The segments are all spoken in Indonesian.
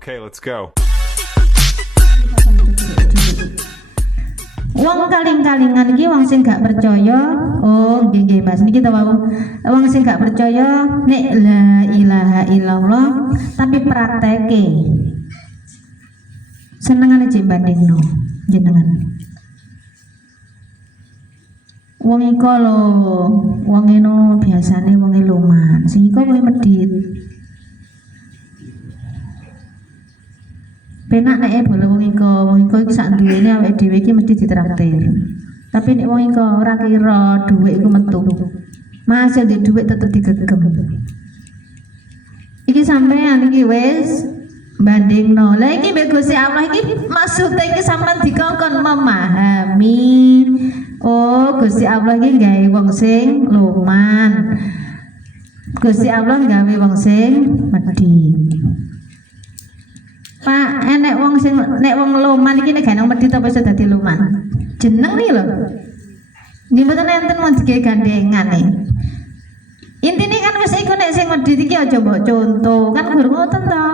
Okay, let's go. Wong kaling-kalingan iki wong sing gak percaya. Oh, nggih nggih Mas, niki ta wau. Wong sing gak percaya nek la ilaha illallah tapi prakteke. Senengane jek bandingno jenengan. Wong iko lho, wong eno biasane wong luman, sing iko wong medhit. Penak nek bola wong iko iki sak duwene awake dhewe iki mesti ditraktir. Tapi nek wong iko ora kira dhuwit iku metu. Masih di dhuwit tetep digegem. Iki sampean iki wis bandingno. Lah iki mbek Gusti Allah iki maksudnya iki sampean dikongkon memahami. Oh, Gusti Allah iki gawe wong sing luman. Gusti Allah gawe wong sing medhit. Pak, nek wong luman iki nek gak medhit apa iso dadi luman? Jeneng nih lho. Nggih mboten enten mun digawe gandengan nih. Intine kan wis iku nek sing medhit iki aja mbok contoh, kan guru ngoten to.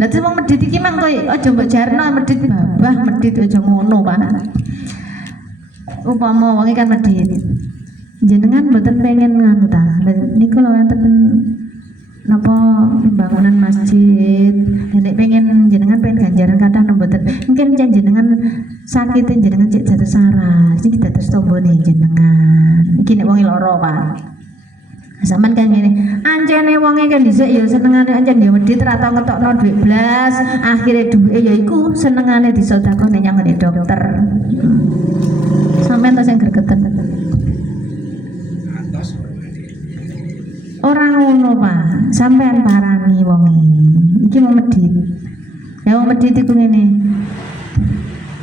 Lah terus wong medhit iki mang koyo aja mbok jarno medhit babah medhit aja ngono, Pak. Upama wong kan medhit. Jenengan mboten pengen ngono ta. Niku lho enten napa pembangunan masjid, nek pengen jenengan pengen ganjaran kathah mboten. Mungkin jenengan sakit jenengan cek jatuh saras, iki dados tombone jenengan. Iki nek wong lara, Pak. Sampeyan kan ngene, anjene wonge kan dhisik ya senengane anjen ya medhit ra tau ngetokno dhuwit blas, akhire dhuwite ya iku senengane disedekahne nyang dokter. Sampeyan ta sing gregeten. Orang ngono Pak, sampean parani wonge. Iki mau medhit. Ya wong medhit iku ngene.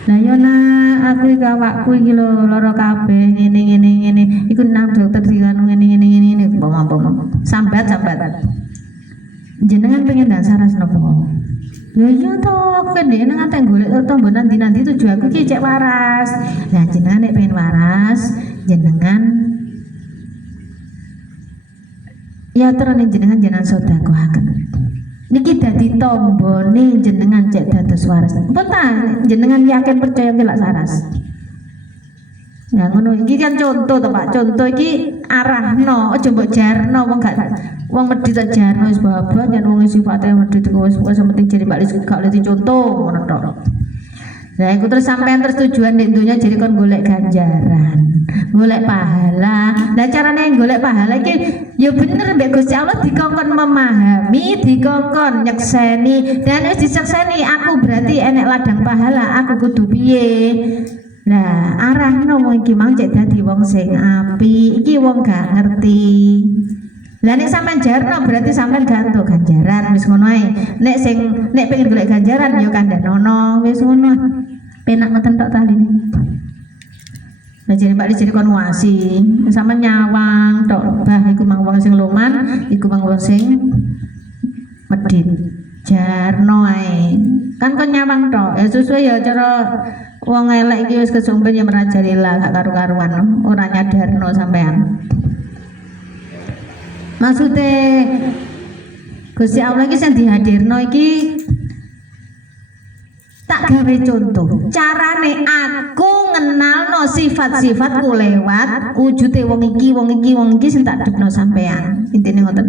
Lah yo nak aku iki awakku iki lho lara kabeh ngene. Iku nang dokter dikanu ngene. Pomong. Sambat. Jenengan pengen dak saras napa? Ya iya to, aku kan dhewe nang ate golek tombo nanti tujuanku iki cek waras. Lah jenengan nek pengen waras, jenengan ya terus jenengan sedekahaken. Niki dadi tombone jenengan cek dados waras. Mboten jenengan yakin percaya kelak saras. Ya ngono iki kan contoh to Pak. Contoh iki arahno aja mbok jarno wong medhit jarno wis babah yen wong sifate medhit wis penting jadi Pak Lis gak oleh dicontoh ngono tok. Lah iku terus sampean terus tujuan nek donya jadi kon golek ganjaran, golek pahala. Lah carane golek pahala iki ya bener mbek Gusti Allah dikongkon memahami, dikongkon nyekseni dan wis disekseni aku berarti enek ladang pahala, aku kudu piye. Lah arahno wong iki mang cek dadi wong sing apik, iki wong gak ngerti. Lah nek sampean jarno berarti sampean gak entuk ganjaran wis ngono ae. Nek pengen golek ganjaran ya kandhanono wis ngono. Penak ngoten tok taline. Lah jare Pak dijere kon wasi, sampean nyawang tok. Bah iku mang wong sing luman, iku mang wong sing medhit. Jarno ae. Kan kon nyawang tok. Ya sesuai ya cara wong elek iki wis kesumpen ya merajalela gak karu-karuan, ora nyadarno sampean. Maksudnya Gusti Allah iki sing dihadirno iki tak gawe contoh. Carane aku ngenalno sifat-sifatku lewat wujude wong iki sing tak dipno sampean. Intine ngoten.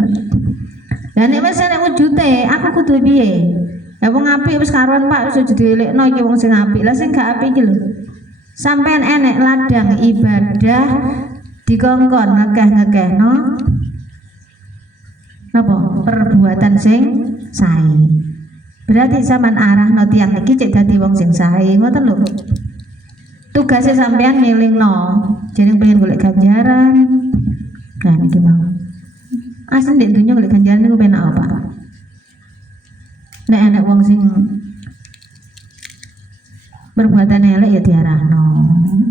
Lah nek wis nek wujude aku kudu piye? Ya wong apik wis karuan Pak wis aja dielekno iki wong sing apik. Lah sing gak apik iki lho. Sampean enek ladang ibadah dikongkon ngekeh-ngekehno napa perbuatan sing sae. Berarti sampean arahno tiyang iki cek dadi wong sing sae ngoten lho. Tugasnya sampean ngilingno, jeneng pengen golek ganjaran. Nah niki mau. Asli ndek dunya golek ganjaran niku penak apa? Nek enek wong sing perbuatan elek ya diarahno.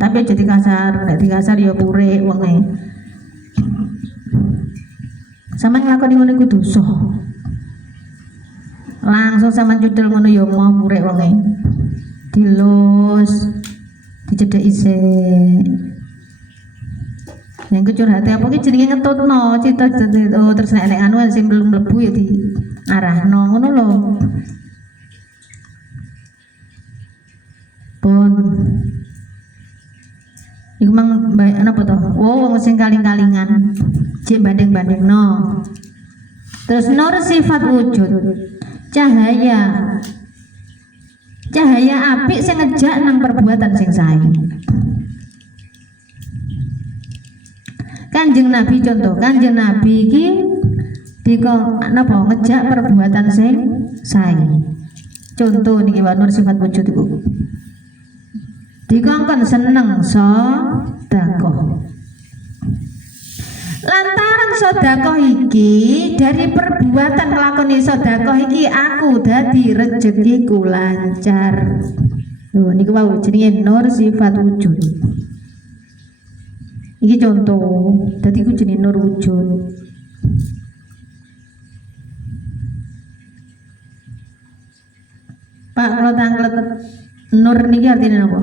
Tapi aja dikasar, nek dikasar ya purek wonge. Sampeyan nglakoni ngono iku dosa. Langsung sampean cudel ngono ya mau purek wonge. Dilus, dicedhek isik. Yang curhate apa ki jenenge ngetutno, cita terus nek anu sing belum mlebu ya di arahno ngono lho. pun iku mang napa to wong sing kaling-kalingan cek banding-bandingno. Terus nur sifat wujud cahaya apik sing ngejak nang perbuatan sing sae. Kanjeng Nabi contoh, Kanjeng Nabi iki napa ngejak perbuatan sing sae. Contoh niki nur sifat wujud iku. Dikongkon seneng sedekah. Lantaran sedekah iki dari perbuatan nglakoni sedekah iki aku dadi rezekiku lancar. Lho niku wau jenenge nur sifat wujud. Iki contoh, dadi ku jenenge nur wujud. Pak kalau tanglet nur niki artinya apa?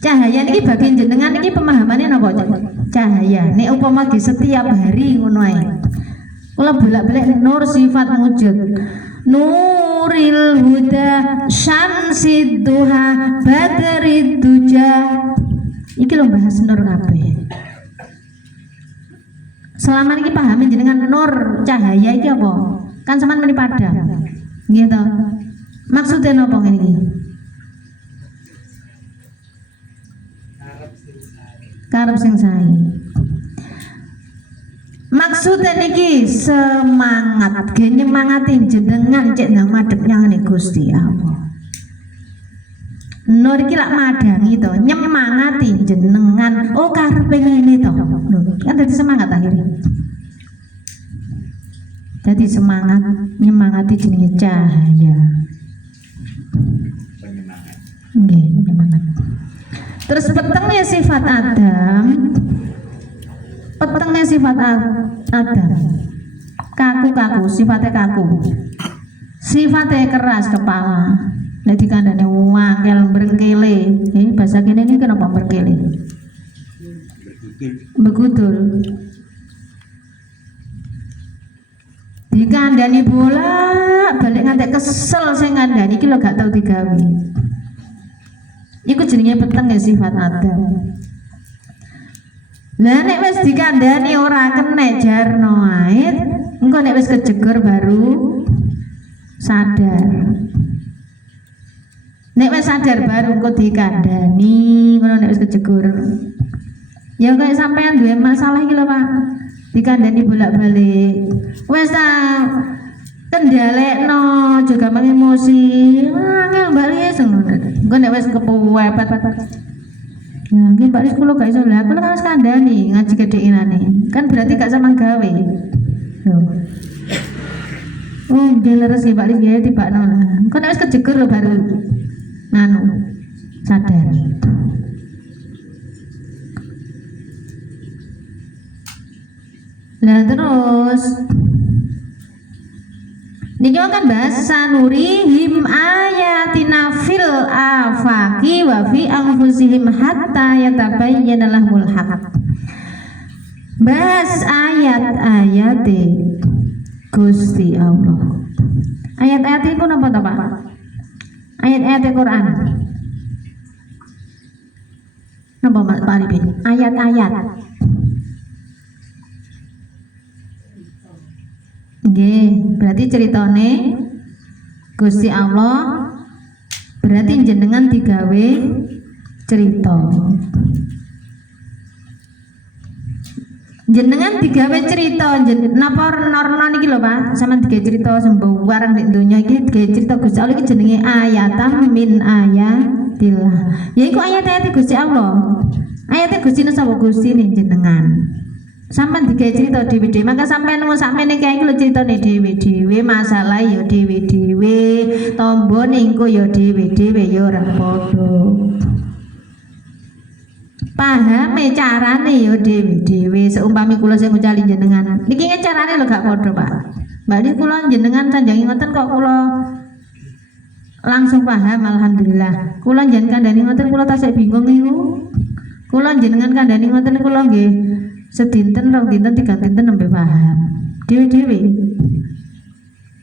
Cahaya niki bagian jenengan niki pemahamannya napa? Cahaya. Nek upama di setiap hari ngono ae. Kula bolak-balik nur sifat wujud. Nuril huda syamsid duha badrid duja. Iki lho bahas nur kabeh. Selama niki pahami jenengan nur cahaya iki apa? Kan sampean meni padang. Nggih to. Maksudnya napa ngene iki? Karep sing sae. Maksudnya niki semangat, nyemangatin jenengan cek nang madhep nyangane Gusti Allah. Nur iki lak madangi to, nyemangati jenengan. Oh karepe ngene to. Lho, kan dadi semangat akhirnya. Jadi semangat nyemangati jenenge cahaya. Penyemangat. Nggih, penyemangat. Terus petengnya sifat Adam. Petengnya sifat Adam. Kaku-kaku, sifatnya kaku. Sifatnya keras kepala. Nek dikandani wangel berkele. Bahasa kene ini kenapa berkele? Begutul. Dikandani bola balik ngantek kesel sing ngandani iki lho gak tau digawe. Iku jenenge peteng ya sifat Adam. Lah nek wis dikandani ora kenek jarno ae, engko nek wis kejegur baru sadar. Nek wis sadar baru engko dikandani, ngono nek wis kejegur. Ya kayak sampean duwe masalah iki lho, Pak. Dikandani bolak-balik. Wis ta kendalekno juga mengemosi. Angel Mbak Lis ngono. Engko nek wis kepuwepet. Ya, nggih Mbak Lis kula gak iso. Lah kula kan wis kandhani ngaji gedhekenane. Kan berarti gak sampean gawe. Lho. Oh, nggih leres nggih Mbak Lis nggih tibakno lah. Engko nek wis kejegur lho baru nganu sadar. Lah terus niki kan bahasa nurihim ayatina fil afaqi wa fi anfusihim hatta yatabayyana lahumul haqq. Bahas ayat-ayat Gusti Allah. Ayat-ayat itu napa to, Pak? Ayat-ayat Quran. Napa Pak Arifin? Ayat-ayat. Nggih, berarti ceritane Gusti Allah berarti jenengan digawe cerita. Jenengan digawe cerita, napa norno niki lho Pak, sampean digawe cerita sembuh warang nek donya iki digawe cerita Gusti Allah iki jenenge ayatam min ayatillah. Ya iku ayat-ayat Gusti Allah. Ayat Gusti sapa Gusti ning jenengan. Sampeyan digawe cerita dhewe-dhewe, maka sampeyan mau sakmene kae iki lho critane dhewe-dhewe, masalah ya dhewe-dhewe, tombone engko ya dhewe-dhewe ya ora padha. Pahame carane ya dhewe-dhewe, seumpami kula sing ngucali jenengan. Niki carane lho gak padha, Pak. Mbak Lis kula jenengan sanjangi ngoten kok kula langsung paham alhamdulillah. Kula njen kandhani ngoten kula tasih bingung niku. Kula jenengan kandhani ngoten kula nggih sedinten, rong dinten, 3 dinten nembe paham. Dewe-dewe.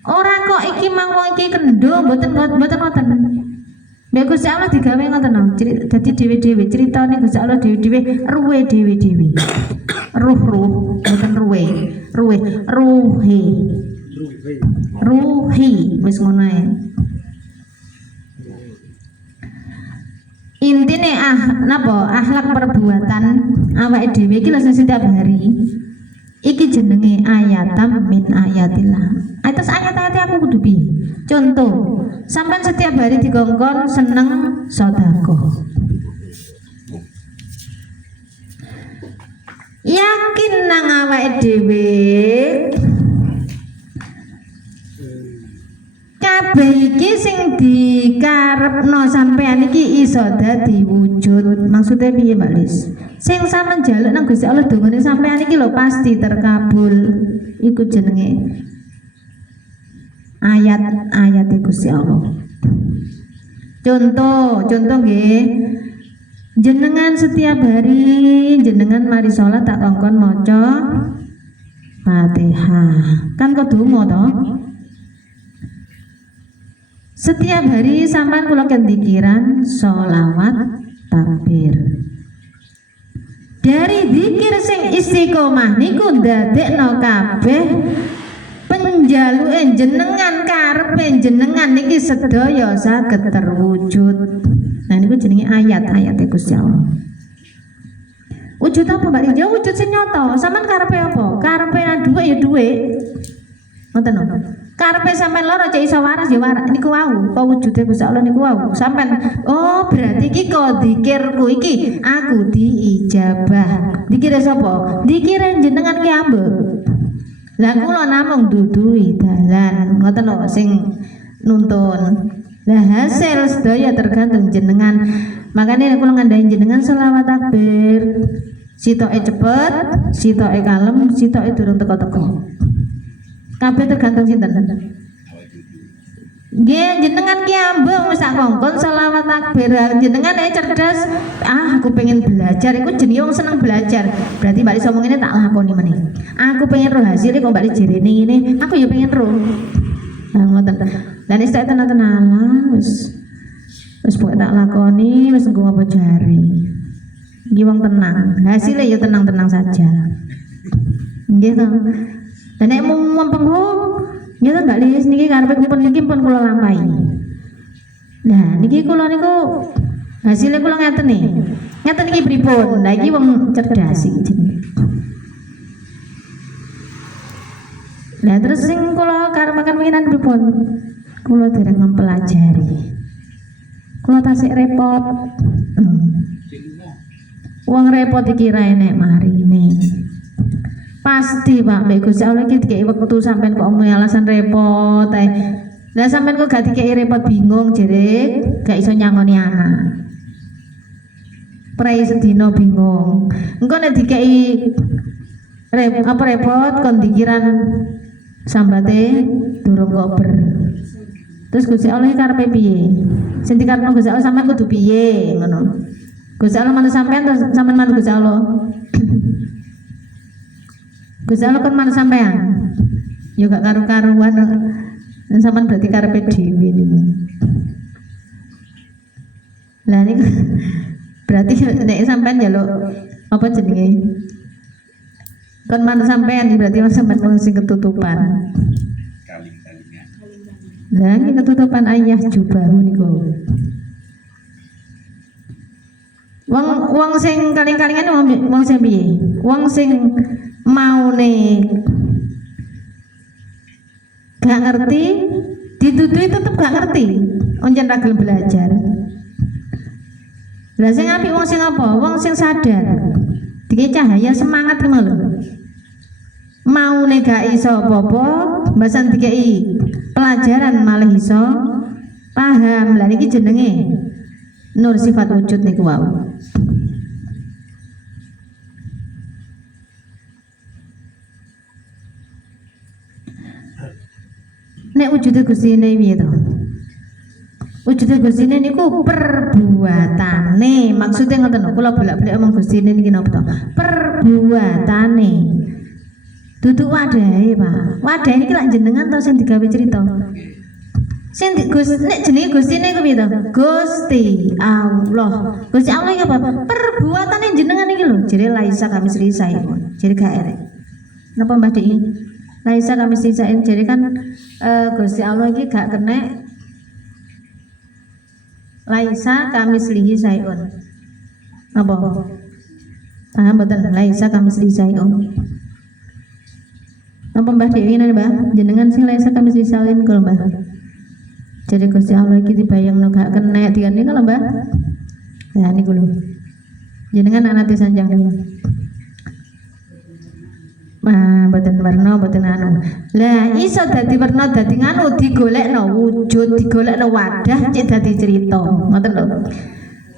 Ora kok iki mang wong iki kendho mboten ngoten. Lha Gusti Allah digawe ngoten no. Dadi dhewe-dhewe critane Gusti Allah dhewe-dhewe ruwe dhewe-dhewe. Ruh bukan ruhi wis ngono ae. Intine napa akhlak perbuatan awake dhewe iki lho setiap hari. Iki jenenge ayatam min ayatillah. Atas ayat-ayat aku kudu piye? Contoh, sampean setiap hari dikongkon seneng sedekah. Yakin nang awake dhewe kabeh iki sing dikarepno sampean iki iso dadi wujud. Maksudnya piye, Mbak Lis? Sing sampean njaluk nang Gusti Allah dongane sampean iki lho pasti terkabul. Iku jenenge ayat Gusti Allah. Contoh nggih. Jenengan setiap hari jenengan mari sholat tak kongkon maca Fatihah. Kan kedonga to? Setiap hari sampean kula kendikiran sholawat takbir. Dari zikir sing istiqomah niku ndadekno kabeh penjaluke jenengan karepe jenengan niki sedaya saged terwujud. Nah niku jenenge ayat-ayat Gusti Allah. Wujud apa Mbak Rinja? Wujud sing nyata. Sampeyan karepe apa? Karepe dhuwit ya dhuwit. Ngoten lho. Karepe sampeyan lara cek iso waras ya waras. Niku wau, wujude Gusti Allah niku wau. Sampeyan oh berarti iki kok zikirku iki aku diijabah. Dikira sapa? Dikira jenengan ki ambek. Lah kula namung duduhi dalan. Ngoten lho sing nuntun. Lah hasil sedaya tergantung jenengan. Makanya kula ngandhahi jenengan selawat takbir. Sitoke cepet, sitoke kalem, sitoke durung teko-teko. Kabeh tergantung sinten. Nggih, jenengan ki ambung wis sak kongkon selawat takbir. Jenengan cerdas. Aku pengen belajar, iku jenenge wong seneng belajar. Berarti Mbak Lis omongene tak lakoni meneh. Aku pengen roh hasilnya kok Mbak Lis jerene ngene, aku ya pengen roh. Nah, ngoten. Dan istek tenan-tenan wis pokoke tak lakoni wis engko apa jare. Iki wong tenang, hasilnya ya tenang-tenang saja. Nggih to. Dan nek mumpung nggih to Mbak Lis niki karepe niki pun kula lampahi. Nah, niki kula niku hasilnya kula ngeten nih. Ngeten iki pripun? Lah iki wong cerdas iki jenenge. Nah terus sing kula karep-karep winginan pripun? Kula dereng mempelajari. Kula tasik repot. Wong repot dikira enek marine. Pasti Pak, mbek Gusti Allah iki dikeki wektu sampean kok omong alasan repot ae. Lah sampean kok gak dikeki repot bingung jere gak iso nyangoni anak. Prai sedina bingung. Engko nek dikeki repot kon dikiran sambate durung kober. Terus Gusti Allah karepe piye? Sing dikarepno Gusti Allah sampean kudu piye ngono. Gusti Allah manut sampean terus sampean manut Gusti Allah. Gusti Allah kon manut sampean. Ya gak karu-karuan. Dan sampean berarti karepe dhewe niki. Lah niku berarti nek sampean njaluk apa jenenge? Kon manut sampean berarti sampean wong sing ketutupan. Lah iki ketutupan ayah jubahu niku. Wong sing kaling-kalingan wong sing piye? Wong sing maune gak ngerti, ditutui tetep gak ngerti. Onjen ra gelem belajar. Lah sing apik wong sing apa? Wong sing sadar. Dikei cahaya semangat ngono lho. Maune gak iso apa-apa, mbasan dikei pelajaran malah iso paham. Lah niki jenenge nur sifat wujud niku wau. Nek wujude Gusti ne piye to? Wujude Gusti ne niku perbuatane. Maksudnya ngoten lho, kula bolak-balik omong Gusti ne niki napa to? Perbuatane. Duduk wadahe, Pak. Wadahe iki lak jenengan to sing digawe cerita. Sing nek jenenge Gustine ku piye to? Gusti Allah. Gusti Allah iki apa? Perbuatane jenengan iki lho. Jere laisa kami selesai. Jere gak erek. Napa Mbah Dik? Laisa kami selesai. Jere kan Gusti Allah iki gak kena laisa kami selesai. Apa? Ah mboten laisa kami selesai. Napa Mbah Dewi nane Mbah? Jenengan sing laisa kami selesai kalau Mbah. Jadi Gusti Allah iki dibayangno gak kena diane kalau Mbah. Lah niku lho. Jenengan anak sanjang niku. Mboten warna mboten anu. Lah iso dadi warna dadi nganu digolekno wujud, digolekno wadah cek dadi cerita. Ngoten lho.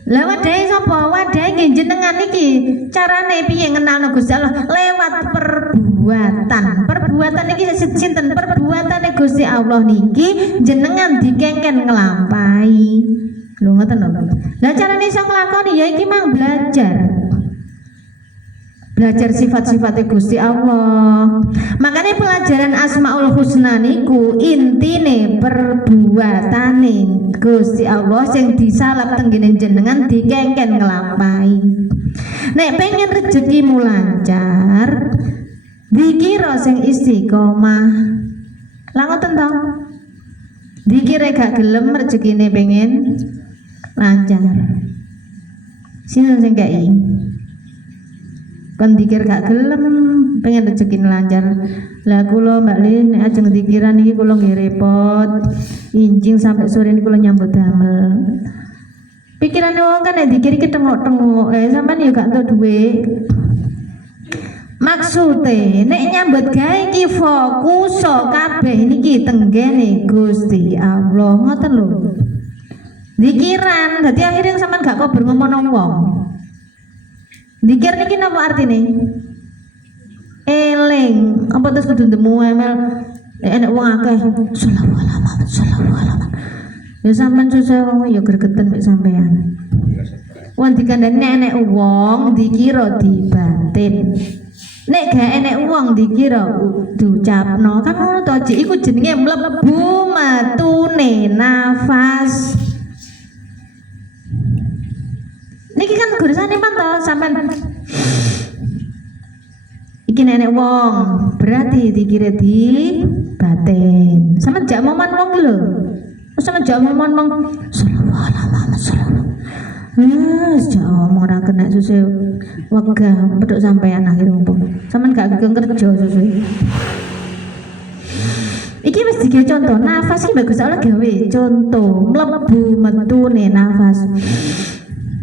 Lah wadahe sapa? Wadahe nggih jenengan iki carane piye ngenalno Gusti Allah lewat perbuatan. Perbuatan iki sinten? Perbuatane Gusti Allah niki jenengan dikengken nglampahi. Lho ngoten lho. Lah carane iso nglakoni ya iki mang belajar. Belajar sifat-sifatnya Gusti Allah. Makanya pelajaran Asmaul Husna niku intine perbuatane Gusti Allah sing disalap tenggene jenengan dikengken nglampahi. Nek pengen rezekimu lancar, dikira sing istiqomah. Lah ngoten to. Dikira gak gelem rezekine pengen lancar. Sinten sing kei? Kan dikir gak gelem pengen rezeki lancar. Lah kula Mbak Lin nek ajeng dikiran iki kula nggih repot. Injing sampai sore niku kula nyambut damel. Pikirane wong kan nek dikir iki tengok-tengok sampean ya gak entuk dhuwit. Maksude nek nyambut gawe iki fokus kabeh niki tenggene Gusti Allah. Ngoten lho. Dikiran dadi akhirnya sampean gak kober ngomong wong. Dikir niki napa artine? Eling, apa terus kudu ndemu emel enek wong akeh sallallahu alaihi. Ya sampean susah wong ya gregeten mek sampean. Wong dikandani enek wong dikira dibatin. Nek gak enek wong dikira diucapno kan ngono to Cik, iku jenenge mlebu matune nafas. Niki kan gursane pantau sampean. Iki nenek wong, berarti dikira di batin. Sampean jak moman wong lho. Sampean jak moman wong sallallahu alaihi wasallam. Jak omong ora kena susu wegah pedhok sampean akhir mumpung. Sampean gak kerja susu. Iki wis digawe contoh, nafas iki bagus Allah gawe contoh, mlebu metune nafas.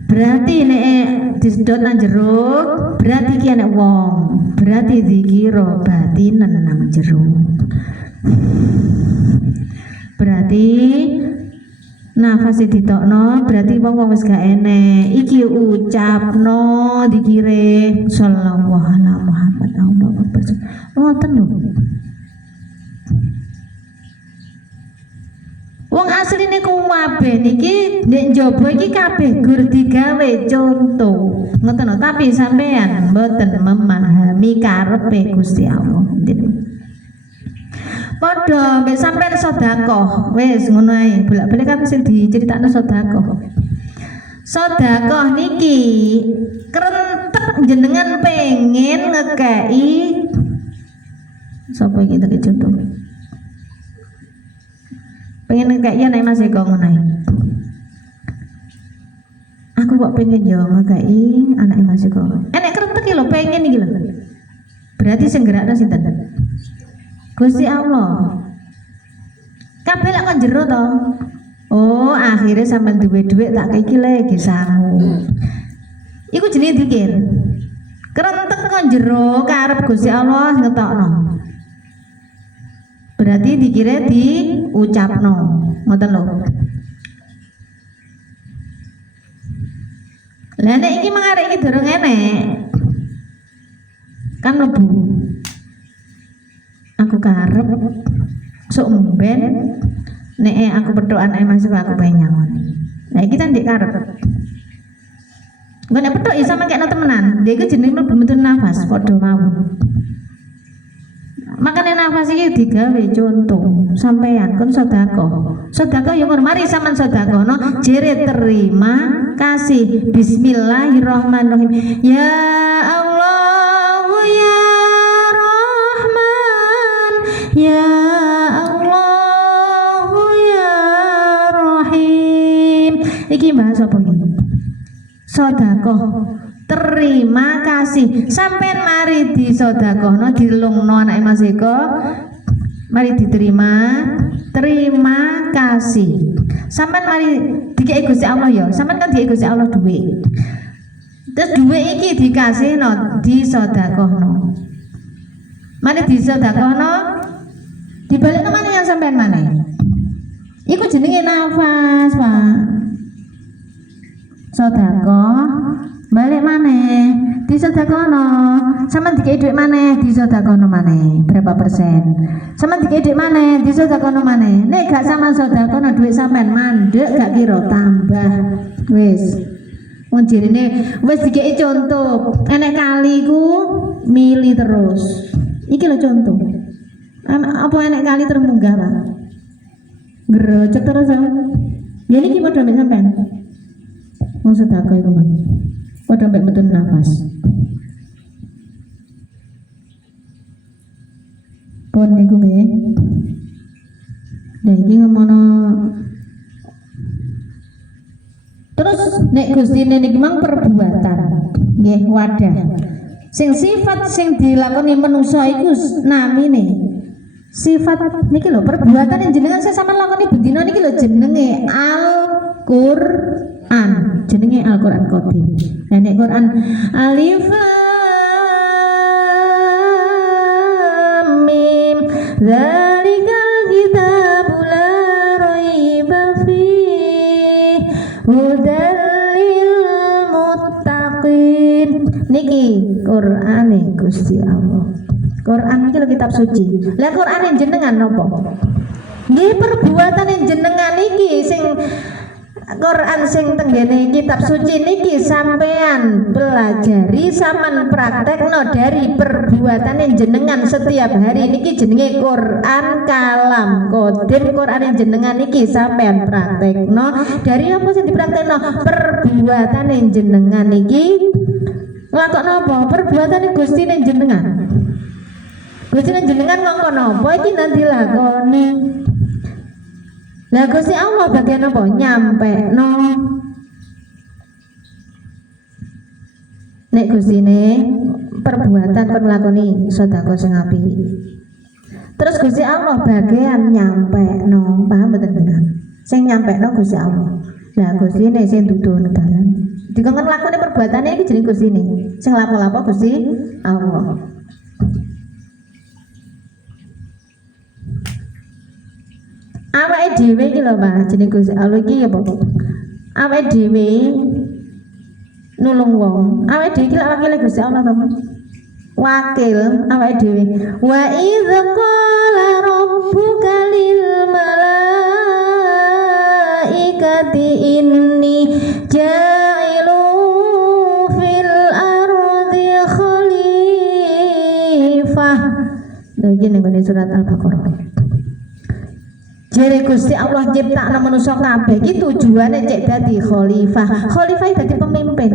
Berarti nek disedot nang jero, berarti iki enek wong, berarti dikira batinen nang jero. Berarti nafas ditokno, berarti wong wis gak enek. Iki ucapno dikire sallallahu alaihi Muhammad Allahu akbar. Ngoten lho. Wong asline kuwabe niki nek njaba iki kabeh gur digawe contoh. Ngoten lho, tapi sampean mboten memahami karepe Gusti Allah. Padha mek sampean sedekah, wis ngono ae. Bolak-balik kan sing diceritakno sedekah. Sedekah niki krentek jenengan pengen ngekei sapa iki tak contoh. Pengen ngekei nek Mas Eko ngono ae. Aku kok pengen yo ngekei anake Mas Eko. Enek krentek iki lho pengen iki lho. Berarti sing gerakno sinten? Gusti Allah. Kabeh lak kon jero to. Oh, akhirnya sampean duwe dhuwit tak kei lagi sangu. Iku jenenge dikir. Krentek kon jero karep Gusti Allah ngetokno. Berarti dikira diucapno. Ngoten lho. Lah nek iki mangarek iki durung enek. Kan mlebu. Aku karep sok mben nek aku pethokan masuk aku pengen nyangon. Nah iki kan ndek karep. Engko nek pethok ya sampe kena temenan. Dia iku jenenge mlebu metun nafas padha mawon. makane nafas iki digawe contoh sampeyan kon sedekah yo ngono mari sampean sedekah no jere terima kasih bismillahirrahmanirrahim ya Allah ya Rahman ya Allah ya Rahim iki bahasa apa iki sedekah terima kasih sampean mari disedekahno dilungno anake Mas Eko mari diterima terima kasih sampean mari dikei Gusti Allah ya sampean kan dikei Gusti Allah duit terus duit iki dikasihno disedekahno mari disedekahno dibalikno maneh yang sampean maneh iku jenenge nafas Pak sedekah balik maneh disedekahno sampean dikei dhuwit maneh disedekahno maneh berapa persen sampean dikei dhuwit maneh disedekahno maneh nek gak sampean sedekahno dhuwit sampean mandek gak kira tambah wis wong jirine wis dikei contoh enek kali ku mili terus iki lho contoh apa enek kali termunggah Pak gerocok terus ya niki padha mek sampean wong sedekah iku Mas padha mbek metun nafas pun niku nggih nah iki ngomono terus nek Gustine niki mang perbuatan nggih wadah sing sifat sing dilakoni manusa iku namine sifat niki lho perbuatan yang jenengan saya sampean lakoni bendina niki lho jenenge Al-Qur'an jenenge Al-Qur'an Qadim. Nah nek Quran Alif Lam Mim Dzalikal kitabul la raiba fihi hudal lil muttaqin niki Qur'ane Gusti Allah. Quran iki lho kitab suci. Lah Qur'ane jenengan napa? Nggih perbuatan jenengan iki sing Quran sing tenggene kitab suci niki sampean pelajari sampean praktekno dari perbuatan jenengan setiap hari niki jenenge Quran kalam Qadim Quran jenengan niki sampean praktekno dari apa sing dipraktekno perbuatan jenengan niki lakokno apa perbuatan Gusti jenengan Gusti jenengan ngongkon apa iki nanti lakoni lah Gusti Allah bagian apa nyampe no nek Gustine perbuatan kon lakoni sedekah sing apik terus Gusti Allah bagian nyampe no paham mboten bener sing nyampe no Gusti Allah lah Gustine sing dudu dalan dikon lakoni perbuatane iki jeneng Gustine sing lapo-lapo Gusti Allah awake dhewe iki lho Pak jeneng Gusti Allah iki apa awake dhewe nulung wong awake dhewe iki lak wakile Gusti Allah to wakil awake dhewe wa idz qala rabbuka lil malaikati inni ja'ilu fil ardi khalifah lha iki ning surat Al-Baqarah jere Gusti Allah ciptakno manusa kabeh iki tujuane cek dadi khalifah. Khalifah dadi pemimpin.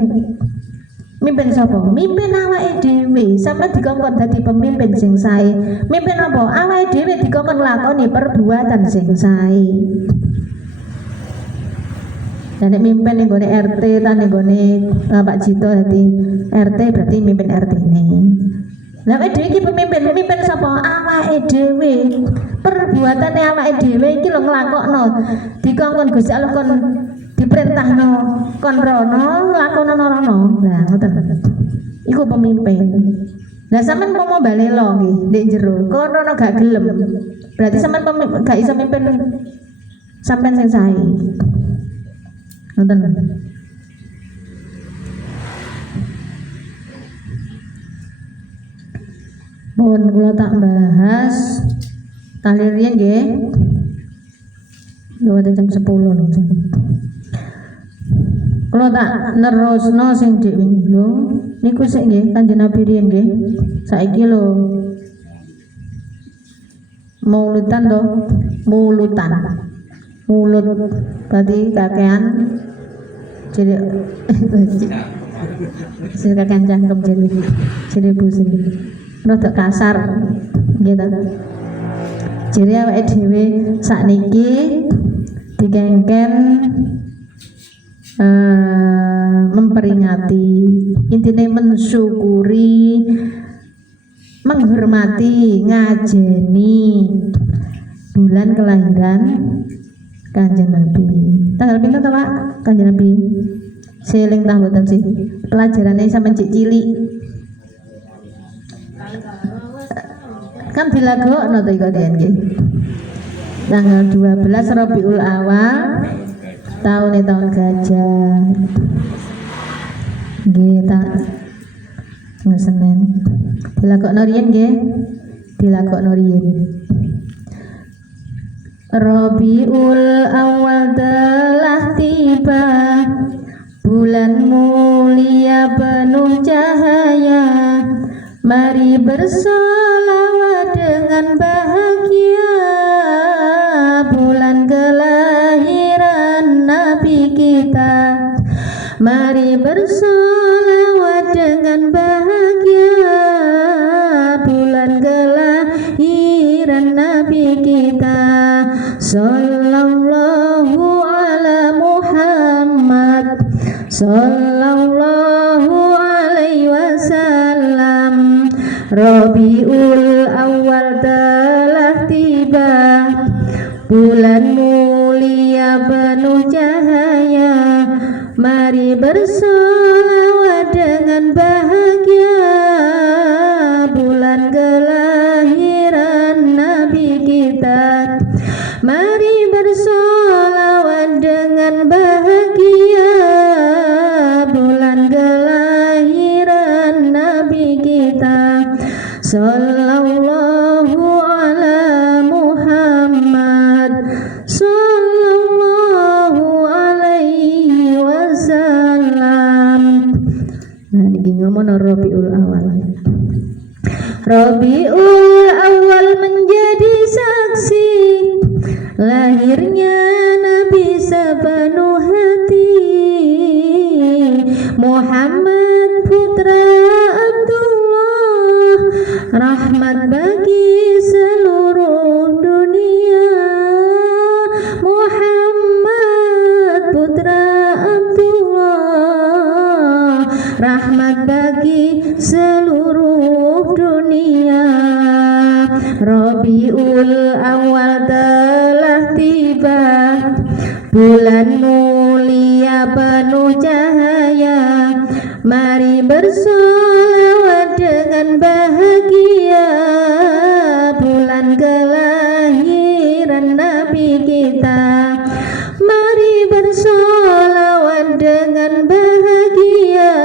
Mimpin sapa? Mimpin awake dhewe. Sampe dikongkon dadi pemimpin sing sae. Mimpin apa? Awake dhewe dikongkon lakoni perbuatan sing sae. Dan mimpin ning gone RT ta ning gone Pak Jito dadi RT berarti mimpin RT ne. Lah awake dhewe iki pemimpin sapa? Awake dhewe. Perbuatane awake dhewe iki lho nglakokno. Dikongkon Gusti Allah kon diperintahno kon rono, lakonono rono. Lah ngoten. Iku pemimpin. Lah sampean mau balelo nggih ndek jero. Kon rono gak gelem. Berarti sampean gak iso mimpin sampean sing sae. Ngoten. Pun kula tak bahas kali riyen nggih. Lho jam 10 lho. Kula tak nerusno sing dik wingi lho. Niku sik nggih Kanjeng Nabi riyen nggih. Saiki lho Mulutan toh, mulutan. Mulut berarti kakean jadi sing kakean cangkem jadi busi. Rodok kasar gitu. Jadi awake dhewe sakniki dikengken memperingati, intinya mensyukuri, menghormati, ngajeni bulan kelahiran Kanjeng Nabi. Tanggal pinten ta Pak Kanjeng Nabi? Seling tah mboten sih. Pelajarane sampean cik cilik. Kan dilagokno to iku nggih. Tanggal 12 Rabiul Awal tahun gajah. Nggih ta. Senin. Dilagokno riyen nggih. Dilagokno riyen. Rabiul Awal telah tiba, bulan mulia penuh cahaya. Mari bersolawat dengan bahagia, bulan kelahiran Nabi kita. Mari bersolawat dengan bahagia, bulan kelahiran Nabi kita. Sallallahu ala Muhammad, sallallahu alaihi wasallam. Rabiul Awal telah tiba, bulan mulia penuh cahaya. Mari bersolawat dengan bahagia, bulan kelahiran Nabi kita. Mari bersolawat dengan bahagia, bulan kelahiran Nabi kita. Sallallahu ala Muhammad, sallallahu alaihi wasallam. Nah niki ngomong Rabiul Awal. Rabiul Awal menjadi saksi lahirnya Nabi sepenuh hati, Muhammad putra Abdullah, rahmat bagi seluruh dunia. Muhammad putra Abdullah, rahmat bagi seluruh dunia. Rabiul Awal telah tiba, bulan mulia penuh cahaya. Mari bersolawat dengan bahagia, bulan kelahiran Nabi kita. Mari bersolawat dengan bahagia,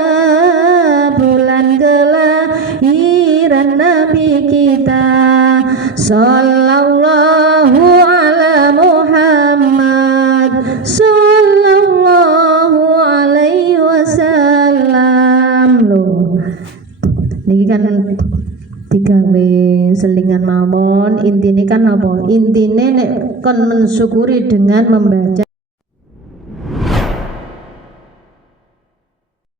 bulan kelahiran Nabi kita. Sallallahu ala Muhammad, sallallahu alaihi wasallam. Loh, niki kan digawe selingan mawon. Intine kan apa? Intine nek kon mensyukuri dengan membaca